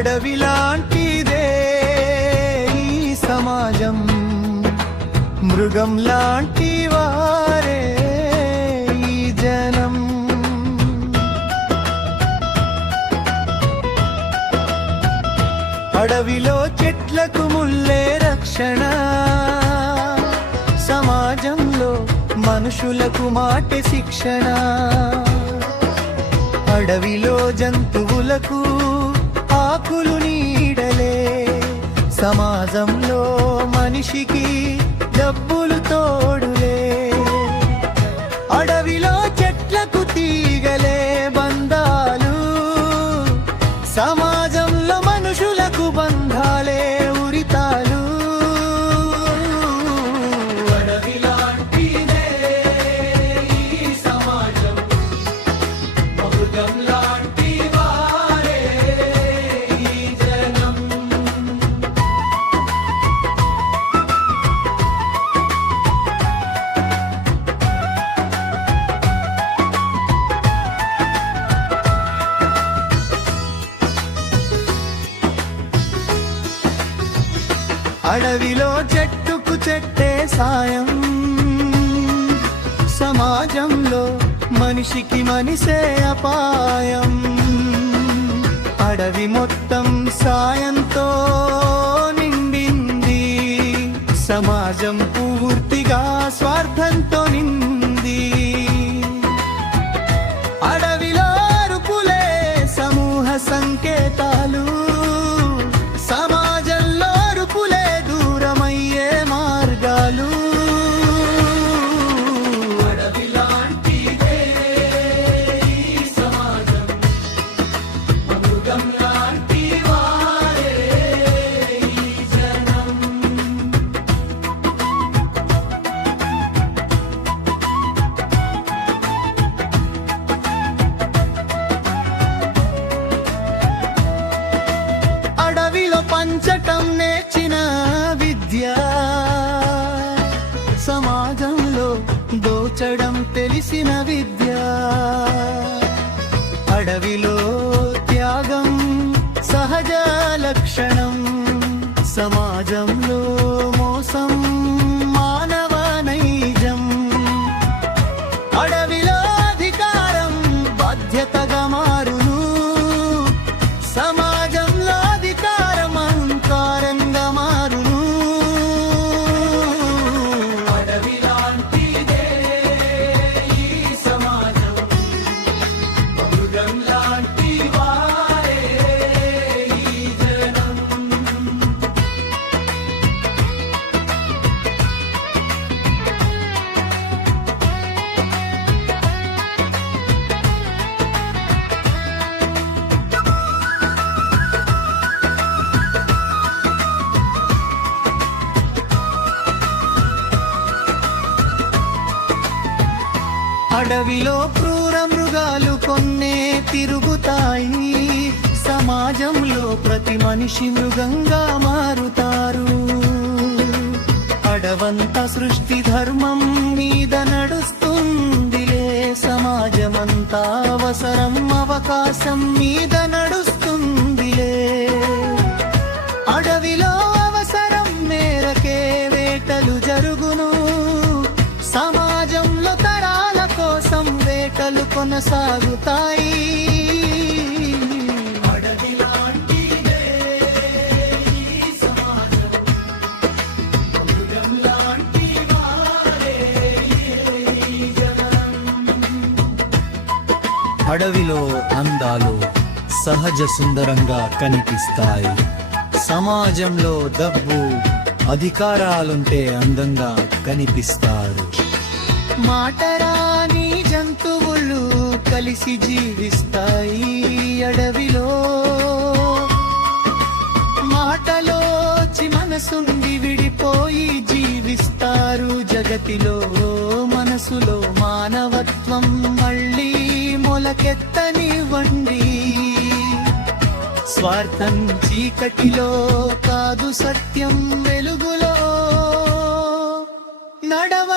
అడవిలాంటిదే ఈ సమాజం, మృగం లాంటి వారే ఈ జనం. అడవిలో చెట్లకు ముల్లే రక్షణ, సమాజంలో మనుషులకు మాట శిక్షణ. అడవిలో జంతువులకు ఆకులు నీడలే, సమాజంలో మనిషికి డబ్బులు తోడులే. అడవిలో చెట్లకు తీగలే బంధాలు, సమాజంలో మనుషులకు బంధాలే ఉరితాలు. అడవిలాంటిదే ఈ సమాజం, మృగం లాంటి వారే ఈ జనం. అడవిలో చెట్టుకు చెట్టే సాయం, సమాజంలో మనిషికి మనిషే అపాయం. అడవి మొత్తం సాయంతో నిండింది, సమాజం పూర్తిగా స్వార్థంతో నింది. అడవిలో అరుపులే సమూహ సంకేతాలు, సమాజంలో అరుపులే దూరమయ్యే మార్గాలు. అడవిలాంటిదే ఈ సమాజం, మృగం లాంటి వారే ఈ జనం. అడవిలో పంచటం నేర్చిన విద్య, సమాజంలో దోచడం తెలిసిన విద్య. అడవిలో త్యాగం సహజ లక్షణం, సమాజంలో మోసం మానవ నైజం. అడవిలో అధికారం బాధ్యతగా మారును, సమాజంలో అధికారం అహంకారంగా మారును. అడవిలాంటిదే ఈ సమాజం, మృగం లాంటి వారే ఈ జనం. అడవిలో క్రూర మృగాలు కొన్నే తిరుగుతాయి, సమాజంలో ప్రతి మనిషి మృగంగా మారుతారు. అడవంతా సృష్టి ధర్మం మీద నడుస్తుందిలే, సమాజమంతా అవసరం అవకాశం మీద నడుస్తుందిలే. అడవిలో అవసరం మేరకే వేటలు జరుగును, సమాజంలో తరాల కోసం వేటలు కొనసాగుతాయి. అడవిలాంటిదే ఈ సమాజం, మృగం లాంటి వారే ఈ జనం. అడవిలో అందాలు సహజ సుందరంగా కనిపిస్తాయి, సమాజంలో డబ్బు అధికారాలుంటే అందంగా కనిపిస్తారు. మాటరాని జంతువులు కలిసి జీవిస్తాయి అడవిలో, మాటలోచి మనసుండి విడిపోయి జీవిస్తారు జగతిలో. మనసులో మానవత్వం మళ్ళీ మొలకెత్తనివ్వండి, స్వార్థం చీకటిలో కాదు సత్యం వెలుగులో నడవ